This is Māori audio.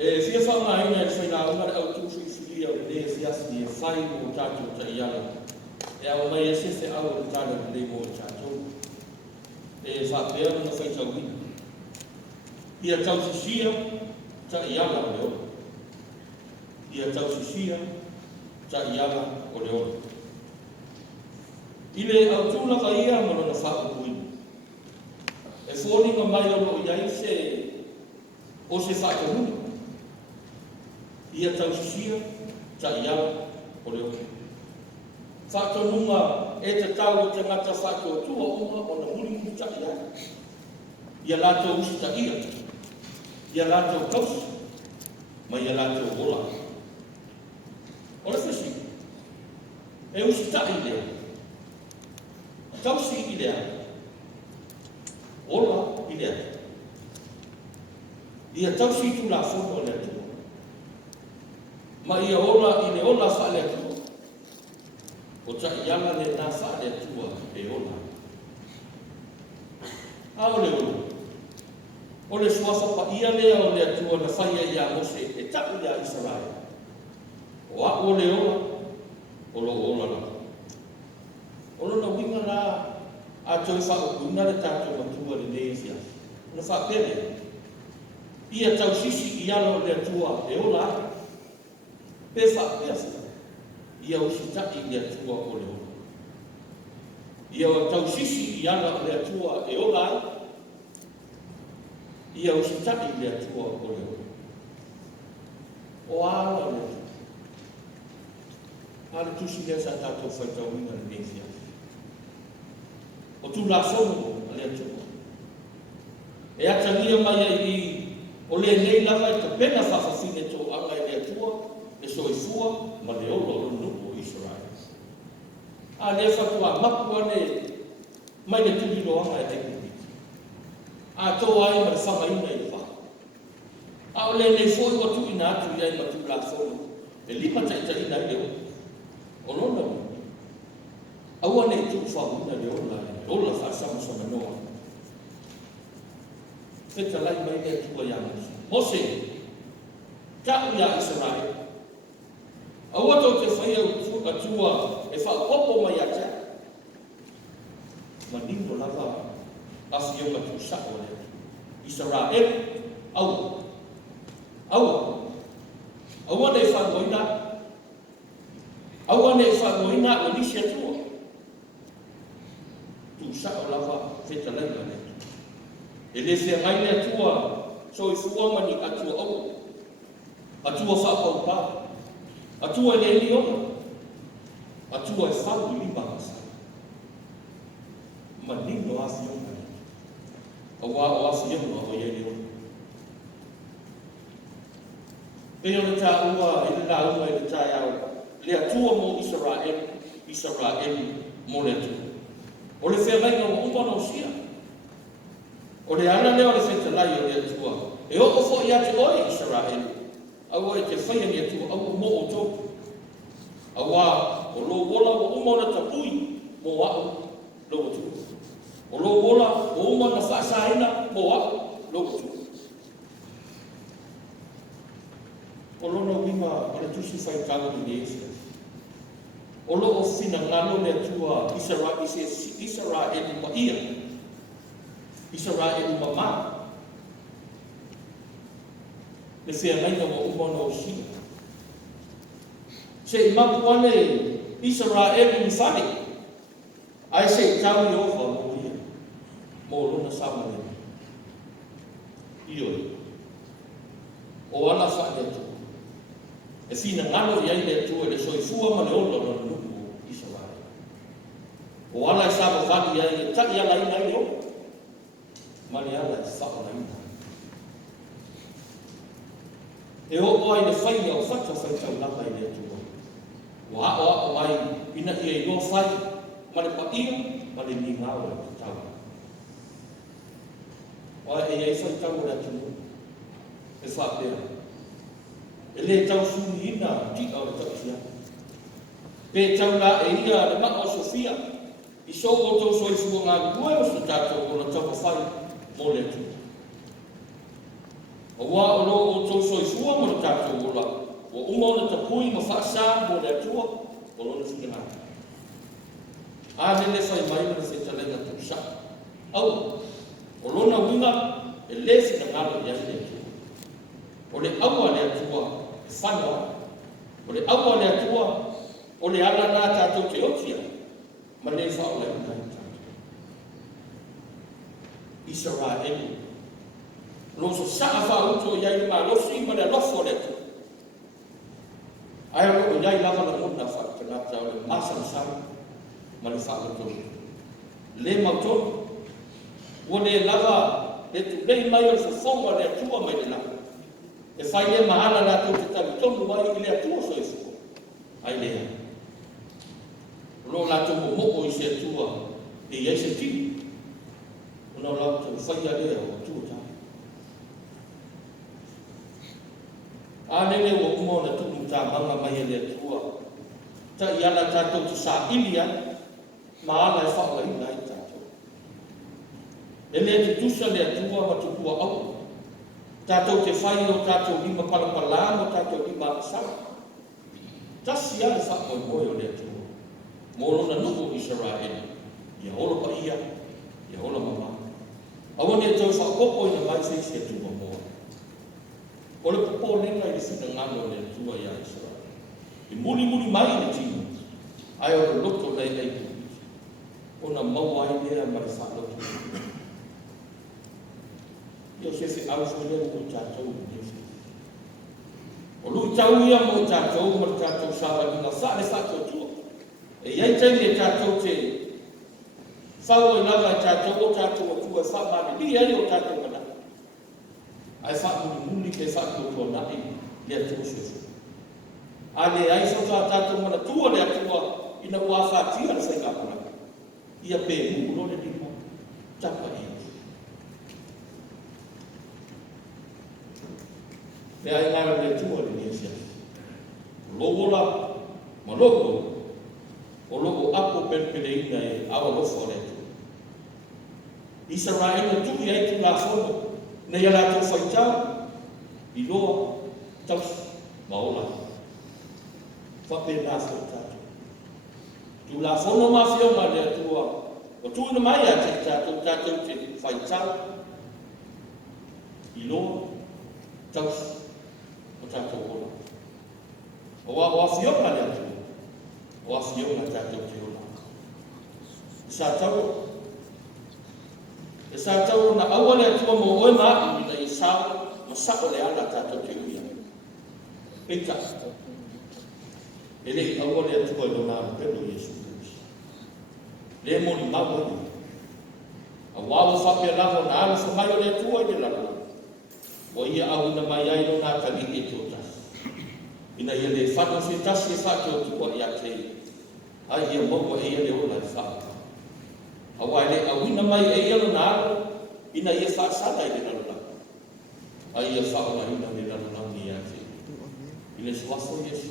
Fia whanga ina whaina unga au tūwhi whiri au le fiasi e whai mo tātou ta iala. Au mai e se au tāna le mo tātou. Whapea na whaita wina. Ia tau sisia ta iala o leo. Ia tau sisia ta iala o leo. Ile au tūlaka ia mana na whakapui. E whōninga mai o lo iai se o se whakahuni. Ia tau sisia ta iala o leo. Whakanunga e te tau o te ngata whakaotua unga o na muri muta iala. Ia lātou usi ta ia. Ia lātou kausi. Ma ia lātou ola. O le whisi. E usi ta i lea. Kausi i lea. Ola i lea. Ia tausi tu la whono o lea tua. Ma ia ola i le ola wha lea tua. O ta iala le nā wha lea tua e ola. A o le ola. O le suafa pa ia lea o lea tua na whaia ia mose e taku ia Israel. O a o le ola. O lo ola la. O lo na winga la a toi wha o kuna le tātou matua le neifia. Na wha pere. Ia tau sisi i ala o lea tua e ola. Pe wha pere. Ia o sitaki lea tua o le ola. Ia o tau sisi i ala o lea tua e ola. Ia o sitaki lea tua o le ola. O ala o lea tua. Ala tusi lea sa tātou whaitau inga le neifia. O tu la whono a lea tua. E atangia mai ai o lea nei lava e te pena whawhawhine tō anga i lea tua, e soifua ma le olo o nuku o Israel. A lea whatua mapu ane mai le tūhino anga e teipiti. A tō ai ma le whamaina i wha. A o lea nei fōi o tu ina atu i ai ma tu la whono. E lima taita ina i leo. O lona mi. Aua nei tu whauna le ola e. Ola whaasama sama noa. Wheta lai mai lea tua iamas. Mose, tāu ia Israel. Aua tau te whaia utuka tua e whaopopo mai a te. Ma nino lava afi o matu sako lea. Israel, aua. Aua. Aua nei whagoina. Aua nei whagoina o nisi atua. Tu sako lava wheta lai mai. E le fea mai le atua, so i fuamani atua au. Atua whapau pā. Atua le eliona. Atua e whau i lima masa. Ma nino afi ona. Awa o afi ona o i eliona. E ona tā ua, e le tā ua, e le tā iau. Le atua mo Israel mo le atua. O le fea mai ngā umpana o sia. O le ana leo le wheta lai o le atua. E oko fo i ate oi Israel. Aua e te whaia ni atua. Aua mo o tōku. Aua o lo wola o umona tapui. Mo wau lo o tūku. O lo wola o umona whaasaina. Mo wau lo o tūku. O lona winga o le tusi whaikawa ni neifia. O lo o fina ngalo le atua Israel pa ia. Israel mama. Le fea maina mo umona o sia. Se i mapu ane Israel ni whare. Ai se i tau i ofa mo ia. Mo lona samare. Ioi. O ana whare atu. E fina ngalo i ai le atu e le soifua ma le olo na nuku Israel. O ana i sabo whare i ai e taki ala ina i o. Mani ala e whao na ina. E o ai le whaia o whata whaitau lapa i le atua. O hao ai ina i e no whai, ma le paia, ma le ni ngāua e tau. O ai e whaitau o le atua. E whapea. E le tau suni ina, tika o le tau sia. Pe tau la e ia le maa o Sofia. I so o tau soifua ngā kua o sa tātou o le tau whai. Mo le tu. Ua o lo o tau soifua mo le tātou ola. O uma o le tapui ma whaasā mo le atua o lo na whingana. A le whai mai le whaitalenga tu sa. Au, o lo na winga e le whina ngalo i ane atua. O le aua le atua e whanua. O le aua le atua o le ala nā tātou te otia. Ma le whao le una i tātou. Israeli. Lo so sa fa uto yai ma lo si ma le lofo le tu. Ai lo yai lava la mona fa te na ta le masan sa ma le fa uto. Le ma to wo le lava le tu le mai o fo fo le tu mai le la. E fai le ma ala la tu te ta to mai le tu so eso. Ai le. Lo la tu mo mo o se tu e ye se ti. Ona la tu fai le o tu ta. Anele o umo na tuku ta manga mai le tua. Ta iala tātou tu sa ilia, ma ala e whaka ina i tātou. Ele te tusa le atua ma tukua au. Tātou te whai o tātou lima palapala mo tātou lima asara. Tasi ale whaka i moe o le atua. Molo na nuku Israeli. Ia hola pa ia, ia hola mama. Awane e tau whakakopo ina mai se se atua moa. O le popo nenga i whina ngano le tua i a Israel. I muli mai le tino. Ai o le loko lei ei kuki. O na mau ai lea ma le whaloto. Io se se au fwele mo tātou i Jesu. O lui tau ia mo tātou ma le tātou sawa i ngā wha le whato tua. E iai taimi e tātou te whao i lava i tātou o tātou a tua whamane. Li ai o tātou mana. Ai whaku muni ke whaku o nai le atua sofu. A le ai whaka tātou mana tua le atua ina ua whatia le whaika paraka. Ia pē muro le lima, tapa i. Le ai ngara le atua le niesia. Logola, ma logo, o logo ako perpere ina e awa lofo le atua. Israel tu i ai tu la fono. Nei ala tau whaitau, i loa, taus, maola. Whape nā whaitau. Tu la whono mawhia ma lea tua, o tūna mai a te tātou te whaitau, i loa, taus, o tātou ola. O a whio ma lea tua, o a whio ma tātou te ola. Sa tau, e sa tau na awale atua mo oe maa ina i sao ma sako le ala tātou te uia. Pita. E le awale atua i lona ala pedo Jesu Christ. Le moni mawa i. A wawo whape lavo na ala sa mai o le atua i le lalo. O ia au ina mai ai lona tali e tō tas. Ina ia le whanu se tasi e whake o tua i a tei. Ai ia momo e ia le ola i whaka. Awai le awina mai e ia na ina ia whaasana i le nalona. Ai ia whaona ina le nalona ni ate. I le suaso Jesu.